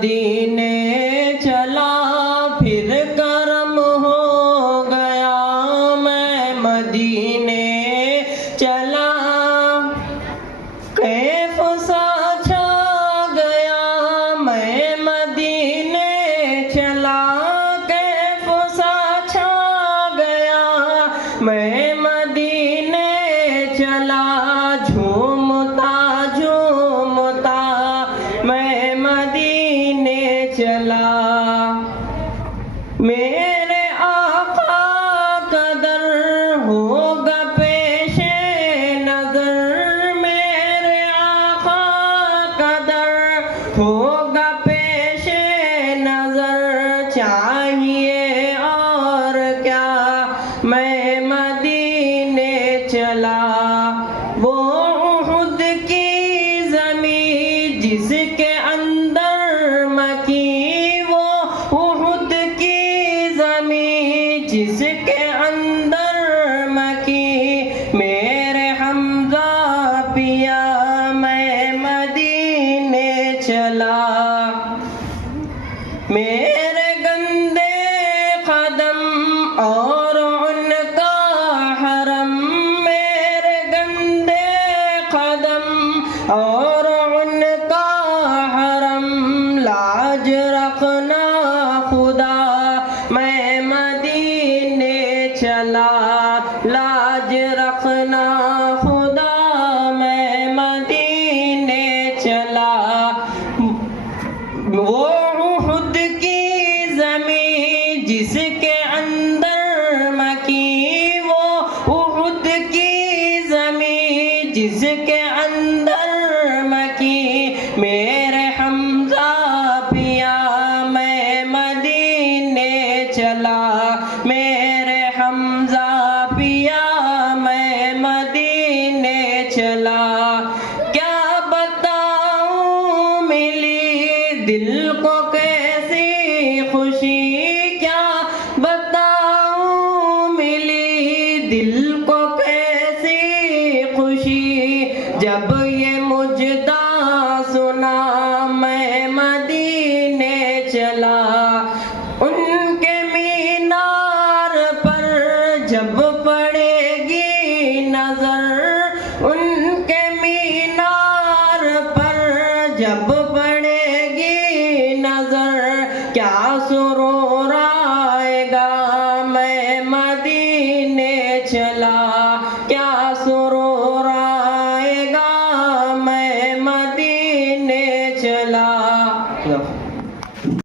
मदीने चला फिर करम हो गया। मैं मदीने चला कैफ सा छा गया। मैं मदीने चला कैफ सा छा गया। मैं मदीने चला झूमता झूमता मैं मदीने चला। मेरे आका कदर होगा पेशे नजर। मेरे आका कदर होगा पेशे नजर। चाहिए और क्या मैं मदीने चला। वो उहुद की ज़मीं जिसके अंदर मकी। वो उहुद की ज़मीं जिसके अंदर मकी। मेरे हमज़ा पिया मैं मदीने चला। मेरे गंदे कदम और उनका हरम। मेरे गंदे कदम और उनका हरम। लाज रखना खुदा मैं मदीने चला। लाज रखना खुदा मैं मदीने चला। वो उहुद की ज़मीं जिसके अंदर मकी। वो उहुद की ज़मीं जिसके अंदर मकी। मेरे हमज़ा पिया मैं मदीने चला। मेरे हमज़ा पिया मैं मदीने चला। क्या बताऊं मिली दिल को कैसी खुशी। क्या बताऊं मिली दिल को कैसी खुशी। जब ये मुजदा सुना मैं मदीने चला। उनके मीनार पर जब पड़ेगी नजर। उनके मीनार पर जब पड़ेगी नजर। क्या सुरूर आएगा मैं मदीने चला। क्या सुरूर आएगा मैं मदीने चला।